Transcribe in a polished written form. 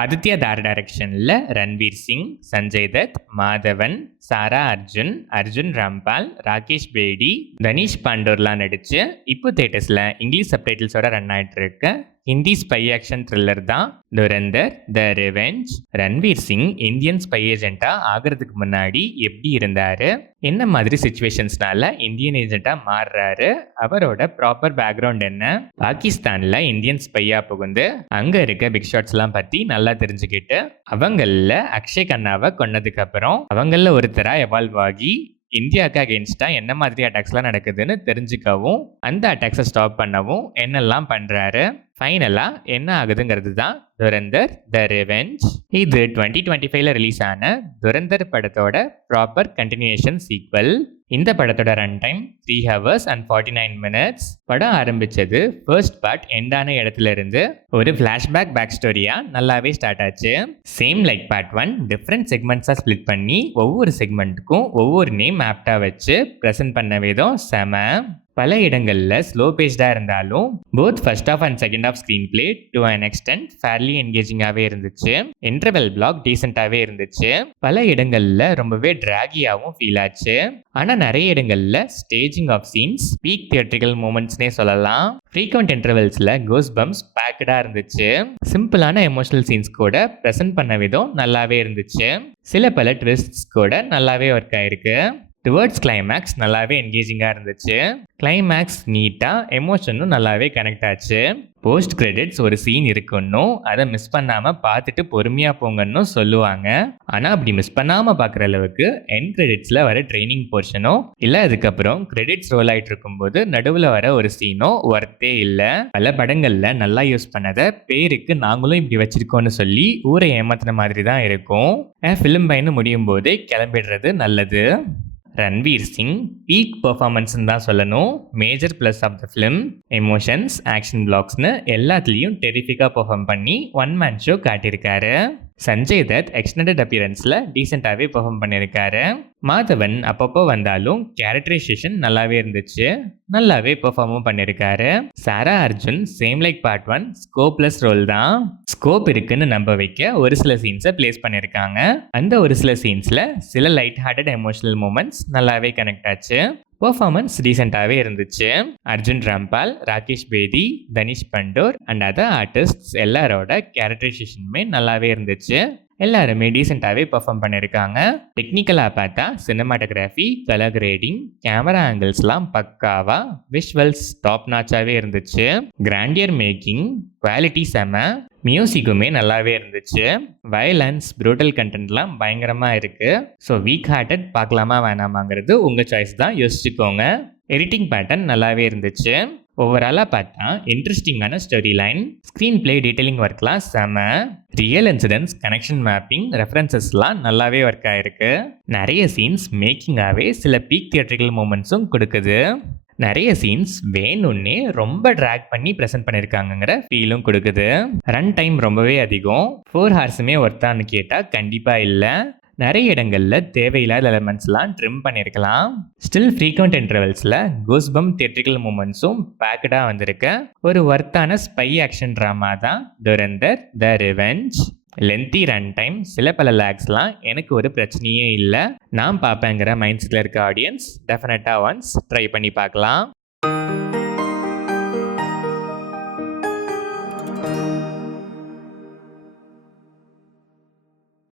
ஆதித்யா தார் டைரக்ஷன்ல ரன்வீர் சிங், சஞ்சய் தத், மாதவன், சாரா அர்ஜுன், அர்ஜுன் ராம்பால், ராகேஷ் பேடி, தனீஷ் பாண்டோர்லாம் நடிச்சு இப்போ தியேட்டர்ஸ்ல இங்கிலீஷ் சப்டைட்டில்ஸோட ரன் ஆயிட்டு இருக்கு ஹிந்தி ஸ்பை ஆக்ஷன் த்ரில்லர் தான் Dhurandhar the revenge. Ranveer Singh Indian spy ஏஜென்ட்டா ஆகிறதுக்கு முன்னாடி எப்படி இருந்தாரு, என்ன மாதிரி சிச்சுவேஷன்ஸ்னால இந்தியன் ஏஜென்ட்டா மாறுறாரு, அவரோட ப்ராப்பர் பேக்ரவுண்ட் என்ன, பாகிஸ்தான்ல இந்தியன் ஸ்பையா புகுந்து அங்க இருக்க பிக் ஷாட்ஸ்லாம் பத்தி நல்லா தெரிஞ்சுக்கிட்டு அவங்கள அக்ஷய் கண்ணாவை கொன்னதுக்கு அப்புறம் அவங்கள ஒருத்தரா எவால்வ் ஆகி இந்தியாவுக்கு அகெயின்ஸ்டா என்ன மாதிரி அட்டாக்ஸ்லாம் நடக்குதுன்னு தெரிஞ்சுக்கவும் அந்த அட்டாக்ஸை ஸ்டாப் பண்ணவும் என்னெல்லாம் பண்றாரு, ஃபைனலா என்ன ஆகுதுங்கிறது தான் துரந்தர் த ரிவெஞ்ச். இது 2025ல ரிலீஸ் ஆன துரந்தர் படத்தோட ப்ராப்பர் கண்டினியூஷன் சீக்வல். இந்த படத்தோட run time 3 hours and 49 minutes. படம் ஆரம்பிச்சது ஃபர்ஸ்ட் பார்ட் எண்டான இடத்துல இருந்து ஒரு ஃபிளாஷ்பேக் பேக் ஸ்டோரியா நல்லாவே ஸ்டார்ட் ஆச்சு. சேம் லைக் பார்ட் 1 டிஃப்ரெண்ட் செக்மெண்ட்ஸாக ஸ்பிளிட் பண்ணி ஒவ்வொரு செக்மெண்ட்டுக்கும் ஒவ்வொரு நேம் ஆப்டா வச்சு ப்ரெசென்ட் பண்ண விதம் செம. பல இடங்கள்ல ஸ்லோ பேஸ்டா இருந்தாலும் both first half and second half screenplay to an extent fairly என்கேஜிங்காகவே இருந்துச்சு. இன்டர்வெல் பிளாக் டீசெண்டாகவே இருந்துச்சு. பல இடங்கள்ல ரொம்பவே டிராகியாகவும் ஃபீல் ஆச்சு. ஆனால் நிறைய இடங்கள்ல staging of scenes peak theatrical மூமெண்ட்ஸ்னே சொல்லலாம். ஃப்ரீக்வெண்ட் இன்டர்வெல்ஸ்ல கோஸ் பம்ப்ஸ் பேக்கடா இருந்துச்சு. சிம்பிளான எமோஷனல் சீன்ஸ் கூட ப்ரெசென்ட் பண்ண விதம் நல்லாவே இருந்துச்சு. சில பல ட்விஸ்ட்ஸ் கூட நல்லாவே ஒர்க் ஆயிருக்கு. டுவர்ட்ஸ் கிளைமேக்ஸ் நல்லாவே என்கேஜிங்காக இருந்துச்சு. கிளைமேக்ஸ் நீட்டாக எமோஷனும் நல்லாவே கனெக்ட் ஆச்சு. போஸ்ட் கிரெடிட்ஸ் ஒரு சீன் இருக்குன்னும் அதை மிஸ் பண்ணாமல் பார்த்துட்டு பொறுமையாக போங்கன்னு சொல்லுவாங்க. ஆனால் அப்படி மிஸ் பண்ணாமல் பார்க்குற அளவுக்கு எண்ட் கிரெடிட்ஸில் வர ட்ரைனிங் போர்ஷனோ இல்லை அதுக்கப்புறம் கிரெடிட்ஸ் ரோல் ஆகிட்டு இருக்கும்போது நடுவில் வர ஒரு சீனோ ஒர்த்தே இல்லை. பல படங்களில் நல்லா யூஸ் பண்ணதை பேருக்கு நாங்களும் இப்படி வச்சிருக்கோன்னு சொல்லி ஊரை ஏமாத்தின மாதிரி தான் இருக்கும். ஃபிலிம் பயணம் முடியும் போதே கிளம்பிடுறது நல்லது. ரன்வீர் சிங் பீக் பர்ஃபார்மன்ஸ்ன்னு தான் சொல்லணும். Major plus of the film. Emotions, action பிளாக்ஸ்னு எல்லாத்துலேயும் டெரிஃபிக்காக பெர்ஃபார்ம் பண்ணி ஒன் மேன் ஷோ காட்டியிருக்காரு. சஞ்சய் தத் எக்ஸ்டெண்டட் அப்பியரன்ஸில் டீசெண்டாகவே பெர்ஃபார்ம் பண்ணியிருக்காரு. மாதவன் அப்பப்போ வந்தாலும் கேரக்டரைசேஷன் நல்லாவே இருந்துச்சு. நல்லாவே பெர்ஃபார்மும் பண்ணியிருக்காரு. Sara Arjun same like part 1 scopeless role தான். ஸ்கோப் இருக்குன்னு நம்ப வைக்க ஒரு சில சீன்ஸை பிளேஸ் பண்ணியிருக்காங்க. அந்த ஒரு சில சீன்ஸில் சில லைட் ஹார்ட்டட் எமோஷனல் மூமெண்ட்ஸ் நல்லாவே கனெக்ட் ஆச்சு. பெர்ஃபார்மன்ஸ் டீசெண்டாகவே இருந்துச்சு. Arjun Rampal, Rakesh Bedi, Danish Pandor and other artists எல்லாரோட கேரக்டரைசேஷனுமே நல்லாவே இருந்துச்சு. எல்லாருமே டீசெண்டாகவே பெர்ஃபார்ம் பண்ணியிருக்காங்க. டெக்னிக்கலாக பார்த்தா சினிமாட்டோகிராஃபி, கலர் கிரேடிங், கேமரா ஆங்கிள்ஸ்லாம் பக்காவா, விஷுவல்ஸ் டாப் நாச்சாகவே இருந்துச்சு. கிராண்டியர் மேக்கிங், குவாலிட்டி செம. மியூசிக்குமே நல்லாவே இருந்துச்சு. வயலன்ஸ், ப்ரூட்டல் கண்டென்ட்லாம் பயங்கரமாக இருக்குது. ஸோ வீக் ஹார்ட்டட் பார்க்கலாமா வேணாமாங்கிறது உங்கள் சாய்ஸ் தான், யோசிச்சுக்கோங்க. எடிட்டிங் பேட்டர்ன் நல்லாவே இருந்துச்சு. ஓவராலாக பார்த்தா இன்ட்ரெஸ்டிங்கான story line, screen play, detailing ஒர்க்லாம் செம. ரியல் இன்சிடென்ட்ஸ், கனெக்ஷன் மேப்பிங், ரெஃபரன்சஸ்லாம் நல்லாவே ஒர்க் ஆகிருக்கு. நிறைய சீன்ஸ் மேக்கிங்காகவே சில பீக் தியேட்ரிக்கல் மூமெண்ட்ஸும் கொடுக்குது. நிறைய சீன்ஸ் வேணும்னே ரொம்ப ட்ராக் பண்ணி ப்ரெசென்ட் பண்ணியிருக்காங்கங்கிற ஃபீலும் கொடுக்குது. ரன் டைம் ரொம்பவே அதிகம். 4 hours ஒர்த்தான்னு கேட்டால் கண்டிப்பாக இல்லை. நிறைய இடங்களில் தேவையில்லாத எலமெண்ட்ஸ்லாம் ட்ரிம் பண்ணியிருக்கலாம். ஸ்டில் ஃப்ரீக்வெண்ட் இன்டர்வெல்ஸில் கூஸ்பம் தியேட்ரிக்கல் மூமெண்ட்ஸும் பேக்கடாக வந்திருக்கு. ஒரு ஒர்த்தான ஸ்பை ஆக்ஷன் ட்ராமா தான் Dhurandhar the revenge. Lengthy run time, சில பல லேக்ஸ்லாம் எனக்கு ஒரு பிரச்சனையே இல்லை. நான் பார்ப்பேங்கிற மைண்ட் செட்டில் இருக்க ஆடியன்ஸ் டெஃபினட்டாக ஒன்ஸ் ட்ரை பண்ணி பார்க்கலாம்.